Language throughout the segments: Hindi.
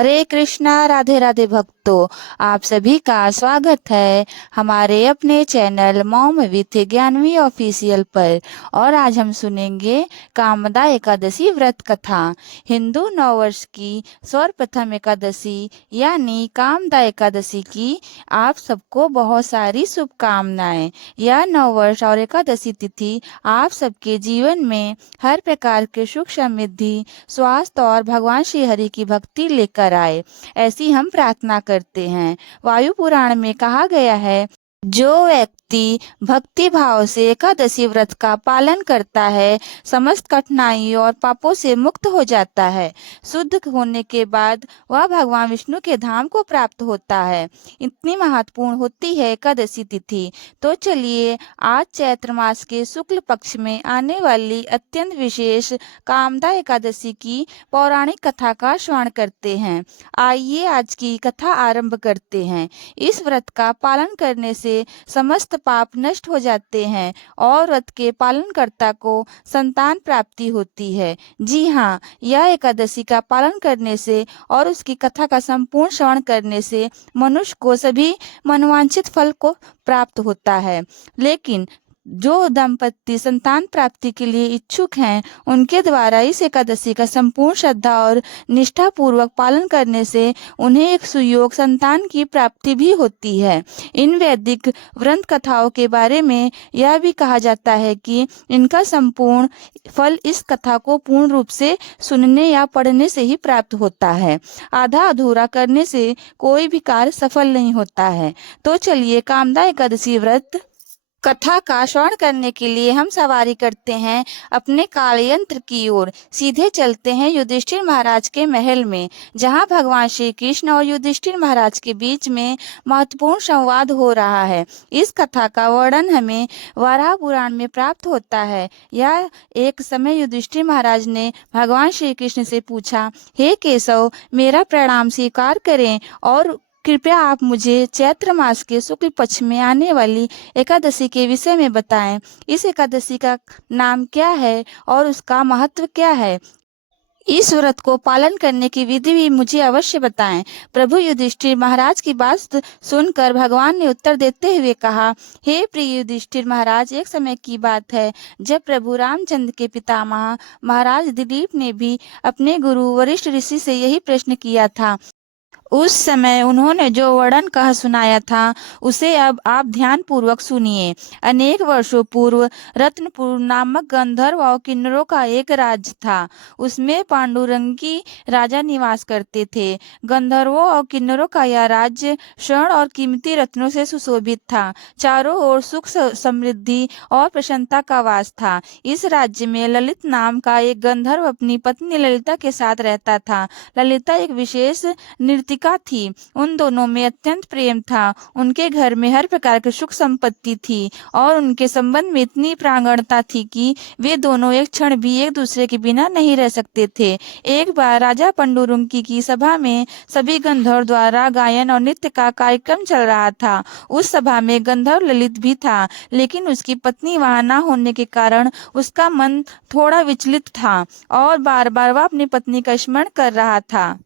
हरे कृष्णा, राधे राधे भक्तों। आप सभी का स्वागत है हमारे अपने channel mom with Gyanvi official पर। और आज हम सुनेंगे कामदा एकादशी व्रत कथा। हिंदू नववर्ष की सर्वप्रथम एकादशी यानी कामदा एकादशी की आप सबको बहुत सारी शुभकामनाएं। यह नववर्ष और एकादशी तिथि आप सबके जीवन में हर प्रकार के सुख समृद्धि, स्वास्थ्य और भगवान श्री हरि की भक्ति लेकर आए, ऐसी हम प्रार्थना करते हैं। वायु पुराण में कहा गया है, जो व्यक्ति भक्ति भाव से एकादशी व्रत का पालन करता है, समस्त कठिनाइयों और पापों से मुक्त हो जाता है। शुद्ध होने के बाद वह भगवान विष्णु के धाम को प्राप्त होता है। इतनी महत्वपूर्ण होती है एकादशी तिथि। तो चलिए आज चैत्र मास के शुक्ल पक्ष में आने वाली अत्यंत विशेष कामदा एकादशी की पौराणिक कथा का श्रवण करते हैं। आइए आज की कथा आरंभ करते हैं। इस व्रत का पालन करने से समस्त पाप नष्ट हो जाते हैं और व्रत के पालनकर्ता को संतान प्राप्ति होती है। जी हाँ, यह एकादशी का पालन करने से और उसकी कथा का संपूर्ण श्रवण करने से मनुष्य को सभी मनोवांछित फल को प्राप्त होता है। लेकिन जो दंपति संतान प्राप्ति के लिए इच्छुक हैं, उनके द्वारा इस एकादशी का संपूर्ण श्रद्धा और निष्ठा पूर्वक पालन करने से उन्हें एक सुयोग संतान की प्राप्ति भी होती है। इन वैदिक व्रत कथाओं के बारे में यह भी कहा जाता है कि इनका संपूर्ण फल इस कथा को पूर्ण रूप से सुनने या पढ़ने से ही प्राप्त होता है। आधा अधूरा करने से कोई भी कार्य सफल नहीं होता है। तो चलिए कामदा एकादशी व्रत कथा का श्रवण करने के लिए हम सवारी करते हैं अपने काल यंत्र की ओर। सीधे चलते हैं युधिष्ठिर महाराज के महल में, जहां भगवान श्री कृष्ण और युधिष्ठिर महाराज के बीच में महत्वपूर्ण संवाद हो रहा है। इस कथा का वर्णन हमें वराह पुराण में प्राप्त होता है। यह एक समय युधिष्ठिर महाराज ने भगवान श्री कृष्ण से पूछा, हे केशव, मेरा प्रणाम स्वीकार करें और कृपया आप मुझे चैत्र मास के शुक्ल पक्ष में आने वाली एकादशी के विषय में बताएं। इस एकादशी का नाम क्या है और उसका महत्व क्या है? इस व्रत को पालन करने की विधि भी मुझे अवश्य बताएं। प्रभु युधिष्ठिर महाराज की बात सुनकर भगवान ने उत्तर देते हुए कहा, हे प्रिय युधिष्ठिर महाराज, एक समय की बात है जब प्रभु रामचंद्र के पितामह महाराज दिलीप ने भी अपने गुरु वरिष्ठ ऋषि से यही प्रश्न किया था। उस समय उन्होंने जो वर्णन कह सुनाया था उसे अब आप ध्यान पूर्वक सुनिए। अनेक वर्षों पूर्व रत्नपुर नामक गंधर्व और किन्नरों का एक राज्य था। उसमें पांडुरंगी राजा निवास करते थे। गंधर्वों और किन्नरों का यह राज्य स्वर्ण और कीमती रत्नों से सुशोभित था। चारों ओर सुख समृद्धि और प्रसन्नता का वास था। इस राज्य में ललित नाम का एक गंधर्व अपनी पत्नी ललिता के साथ रहता था। ललिता एक विशेष नृत्य थी। उन दोनों में अत्यंत प्रेम था। उनके घर में हर प्रकार की सुख संपत्ति थी और उनके संबंध में इतनी प्रांगणता थी कि वे दोनों एक क्षण भी एक दूसरे के बिना नहीं रह सकते थे। एक बार राजा पंडुरुंकी की सभा में सभी गंधर्व द्वारा गायन और नृत्य का कार्यक्रम चल रहा था। उस सभा में गंधर्व ललित भी था, लेकिन उसकी पत्नी वहां न होने के कारण उसका मन थोड़ा विचलित था और बार बार वह अपनी पत्नी का स्मरण कर रहा था।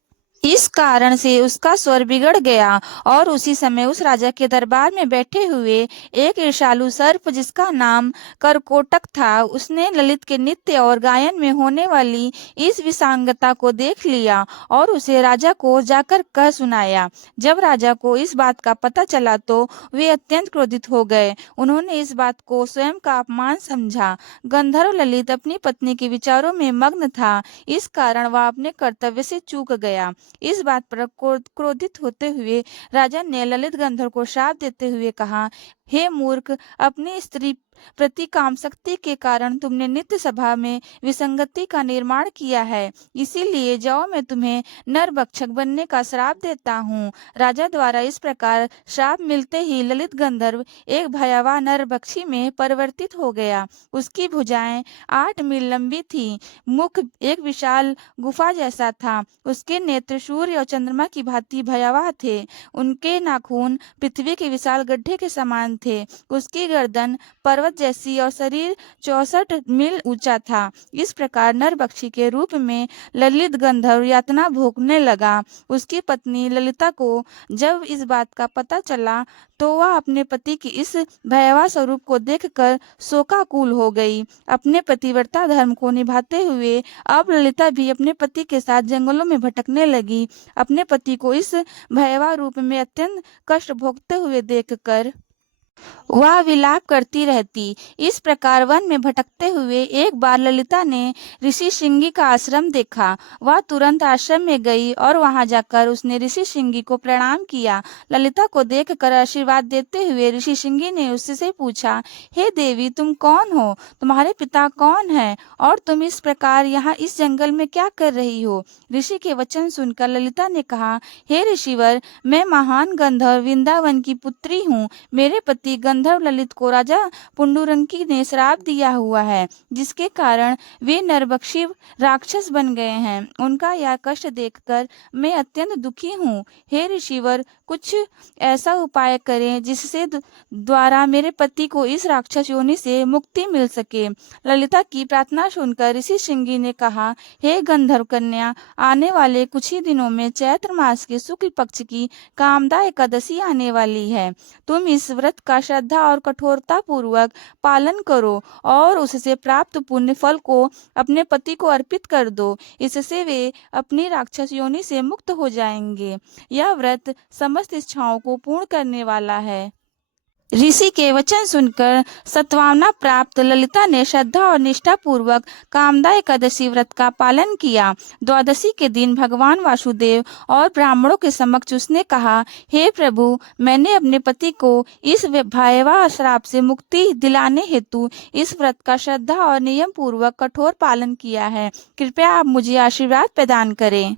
इस कारण से उसका स्वर बिगड़ गया और उसी समय उस राजा के दरबार में बैठे हुए एक ईर्ष्यालु सर्प, जिसका नाम करकोटक था, उसने ललित के नृत्य और गायन में होने वाली इस विसंगतता को देख लिया और उसे राजा को जाकर कह सुनाया। जब राजा को इस बात का पता चला तो वे अत्यंत क्रोधित हो गए। उन्होंने इस बात को स्वयं का अपमान समझा। गंधर्व ललित अपनी पत्नी के विचारों में मग्न था, इस कारण वह अपने कर्तव्य से चूक गया। इस बात पर क्रोधित होते हुए राजा ने ललित गंधर्व को शाप देते हुए कहा, हे मूर्ख, अपनी स्त्री प्रति काम शक्ति के कारण तुमने नित्य सभा में विसंगति का निर्माण किया है। इसीलिए जाओ, मैं तुम्हें नरभक्षक बनने का श्राप देता हूँ। राजा द्वारा इस प्रकार श्राप मिलते ही ललित गंधर्व एक भयावह नरभक्षी में परिवर्तित हो गया। उसकी भुजाएं 8 मील लंबी थी, मुख एक विशाल गुफा जैसा था, उसके नेत्र सूर्य और चंद्रमा की भांति भयावह थे, उनके नाखून पृथ्वी के विशाल गड्ढे के समान थे, उसकी गर्दन पर्वत पर्वत जैसी और शरीर 64 मील ऊंचा था। इस प्रकार नरभक्षी के रूप में ललित गंधर्व यातना भोगने लगा। उसकी पत्नी ललिता को जब इस बात का पता चला तो वह अपने पति के इस भयावह स्वरूप को देखकर शोकाकुल हो गई। अपने पतिव्रता धर्म को निभाते हुए अब ललिता भी अपने पति के साथ जंगलों में भटकने लगी। अपने पति को इस भयावह रूप में अत्यंत कष्ट भोगते हुए देखकर वह विलाप करती रहती। इस प्रकार वन में भटकते हुए एक बार ललिता ने ऋषि श्रृंगी का आश्रम देखा। वह तुरंत आश्रम में गई और वहां जाकर उसने ऋषि श्रृंगी को प्रणाम किया। ललिता को देखकर आशीर्वाद देते हुए ऋषि श्रृंगी ने उससे पूछा, हे देवी, तुम कौन हो? तुम्हारे पिता कौन है और तुम इस प्रकार यहाँ इस जंगल में क्या कर रही हो? ऋषि के वचन सुनकर ललिता ने कहा, हे ऋषिवर, मैं महान गंधर्व वृंदावन की पुत्री हूँ। मेरे पति गंधर्व ललित को राजा पुंडुरंकी ने श्राप दिया हुआ है, जिसके कारण वे नरभक्षी राक्षस बन गए हैं। उनका यह कष्ट देखकर मैं अत्यंत दुखी हूँ। हे ऋषिवर, कुछ ऐसा उपाय करें जिससे द्वारा मेरे पति को इस राक्षस योनि से मुक्ति मिल सके। ललिता की प्रार्थना सुनकर ऋषि श्रृंगी ने कहा, हे गंधर्व कन्या, आने वाले कुछ ही दिनों में चैत्र मास के शुक्ल पक्ष की कामदा एकादशी आने वाली है। तुम इस व्रत का श्रद्धा और कठोरता पूर्वक पालन करो और उससे प्राप्त पुण्य फल को अपने पति को अर्पित कर दो। इससे वे अपनी राक्षस योनि से मुक्त हो जाएंगे। यह व्रत समस्त इच्छाओं को पूर्ण करने वाला है। ऋषि के वचन सुनकर सत्वाना प्राप्त ललिता ने श्रद्धा और निष्ठा पूर्वक कामदा एकादशी व्रत का पालन किया। द्वादशी के दिन भगवान वासुदेव और ब्राह्मणों के समक्ष उसने कहा, हे प्रभु, मैंने अपने पति को इस भयावह श्राप से मुक्ति दिलाने हेतु इस व्रत का श्रद्धा और नियम पूर्वक कठोर पालन किया है। कृपया आप मुझे आशीर्वाद प्रदान करें।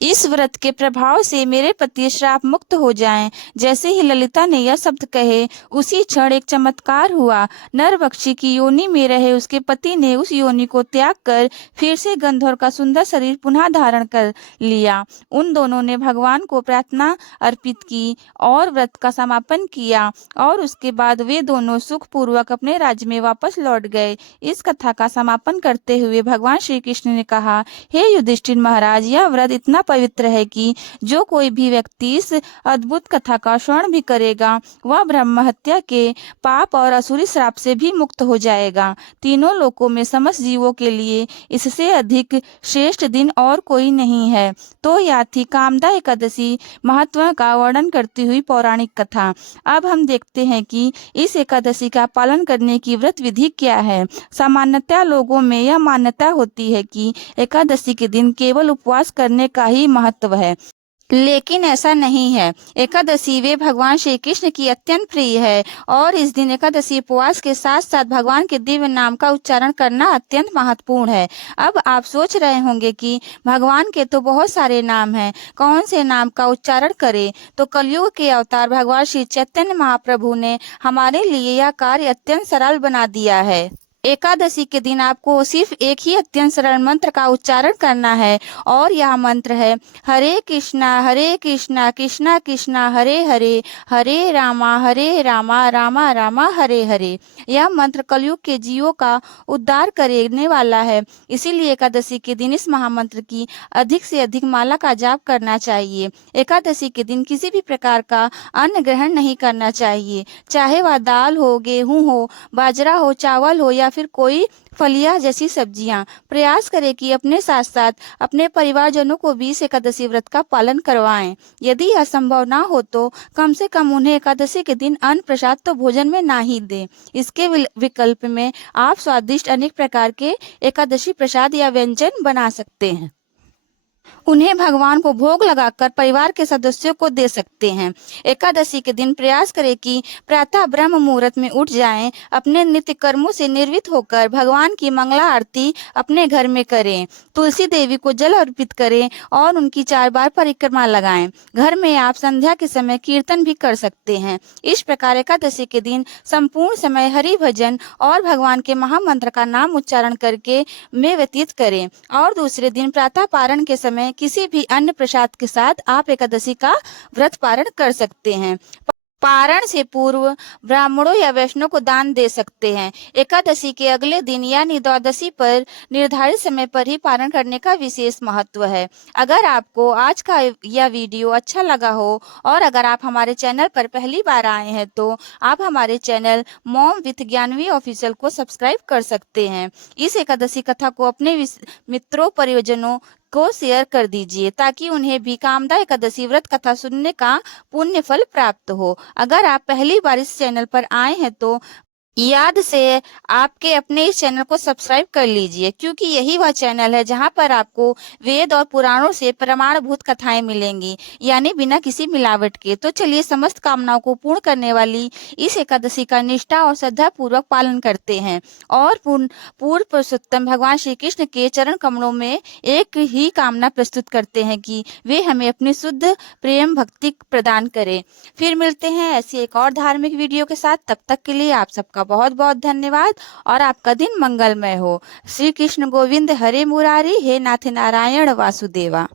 इस व्रत के प्रभाव से मेरे पति श्राप मुक्त हो जाएं। जैसे ही ललिता ने यह शब्द कहे, उसी क्षण एक चमत्कार हुआ। नरभक्षी की योनि में रहे उसके पति ने उस योनि को त्याग कर फिर से गंधर्व का सुंदर शरीर पुनः धारण कर लिया। उन दोनों ने भगवान को प्रार्थना अर्पित की और व्रत का समापन किया और उसके बाद वे दोनों सुखपूर्वक अपने राज्य में वापस लौट गए। इस कथा का समापन करते हुए भगवान श्री कृष्ण ने कहा, हे युधिष्ठिर महाराज, यह व्रत इतना पवित्र है कि जो कोई भी व्यक्ति इस अद्भुत कथा का श्रवण भी करेगा वह ब्रह्म हत्या के पाप और असुरी श्राप से भी मुक्त हो जाएगा। तीनों लोकों में समस्त जीवों के लिए इससे अधिक श्रेष्ठ दिन और कोई नहीं है। तो यह थी कामदा एकादशी महत्व का वर्णन करती हुई पौराणिक कथा। अब हम देखते हैं कि इस एकादशी का पालन करने की व्रत विधि क्या है। सामान्यतः लोगों में यह मान्यता होती है कि एकादशी के दिन केवल उपवास करने का ही महत्व है, लेकिन ऐसा नहीं है। एकादशी वे भगवान श्री कृष्ण की अत्यंत प्रिय है और इस दिन एकादशी उपवास के साथ साथ भगवान के दिव्य नाम का उच्चारण करना अत्यंत महत्वपूर्ण है। अब आप सोच रहे होंगे कि भगवान के तो बहुत सारे नाम हैं, कौन से नाम का उच्चारण करें? तो कलयुग के अवतार भगवान श्री चैतन्य महाप्रभु ने हमारे लिए यह कार्य अत्यंत सरल बना दिया है। एकादशी के दिन आपको सिर्फ एक ही अत्यंत सरल मंत्र का उच्चारण करना है और यह मंत्र है, हरे कृष्णा कृष्णा कृष्णा हरे हरे, हरे रामा रामा रामा हरे हरे। यह मंत्र कलयुग के जीवों का उद्धार करने वाला है। इसीलिए एकादशी के दिन इस महामंत्र की अधिक से अधिक माला का जाप करना चाहिए। एकादशी के दिन किसी भी प्रकार का अन्न ग्रहण नहीं करना चाहिए, चाहे वह दाल हो, गेहूं हो, बाजरा हो, चावल हो या फिर कोई फलियां जैसी सब्जियां। प्रयास करें कि अपने साथ साथ अपने परिवारजनों को भी इस एकादशी व्रत का पालन करवाएं। यदि यह संभव ना हो तो कम से कम उन्हें एकादशी के दिन अन्न प्रसाद तो भोजन में ना ही दें। इसके विकल्प में आप स्वादिष्ट अनेक प्रकार के एकादशी प्रसाद या व्यंजन बना सकते हैं। उन्हें भगवान को भोग लगाकर परिवार के सदस्यों को दे सकते हैं। एकादशी के दिन प्रयास करें कि प्रातः ब्रह्म मुहूर्त में उठ जाएं, अपने नित्य कर्मों से निर्वृत्त होकर भगवान की मंगला आरती अपने घर में करें, तुलसी देवी को जल अर्पित करें और उनकी 4 बार परिक्रमा लगाएं। घर में आप संध्या के समय कीर्तन भी कर सकते हैं। इस प्रकार एकादशी के दिन संपूर्ण समय हरि भजन और भगवान के महामंत्र का नाम उच्चारण करके में व्यतीत करें और दूसरे दिन प्रातः पारण के समय किसी भी अन्य प्रसाद के साथ आप एकादशी का व्रत पारण कर सकते हैं। पारण से पूर्व ब्राह्मणों या वैष्णव को दान दे सकते हैं। एकादशी के अगले दिन यानी द्वादशी पर निर्धारित समय पर ही पारण करने का विशेष महत्व है। अगर आपको आज का यह वीडियो अच्छा लगा हो और अगर आप हमारे चैनल पर पहली बार आए हैं तो आप हमारे channel mom with Gyanvi official को सब्सक्राइब कर सकते हैं। इस एकादशी कथा को अपने मित्रों परिजनों को शेयर कर दीजिए ताकि उन्हें भी कामदा एकादशी व्रत कथा सुनने का पुण्य फल प्राप्त हो। अगर आप पहली बार इस चैनल पर आए हैं तो याद से आपके अपने इस चैनल को सब्सक्राइब कर लीजिए, क्योंकि यही वह चैनल है जहां पर आपको वेद और पुराणों से प्रमाणभूत कथाएं मिलेंगी, यानी बिना किसी मिलावट के। तो चलिए समस्त कामनाओं को पूर्ण करने वाली इस एकादशी का निष्ठा और श्रद्धा पूर्वक पालन करते हैं और पूर्ण पुरुषोत्तम भगवान श्री कृष्ण के चरण कमलों में एक ही कामना प्रस्तुत करते हैं कि वे हमें अपनी शुद्ध प्रेम भक्ति प्रदान करें। फिर मिलते हैं ऐसी एक और धार्मिक वीडियो के साथ। तब तक के लिए आप सबका बहुत बहुत धन्यवाद और आपका दिन मंगलमय हो। श्री कृष्ण गोविंद हरे मुरारी, हे नाथ नारायण वासुदेवा।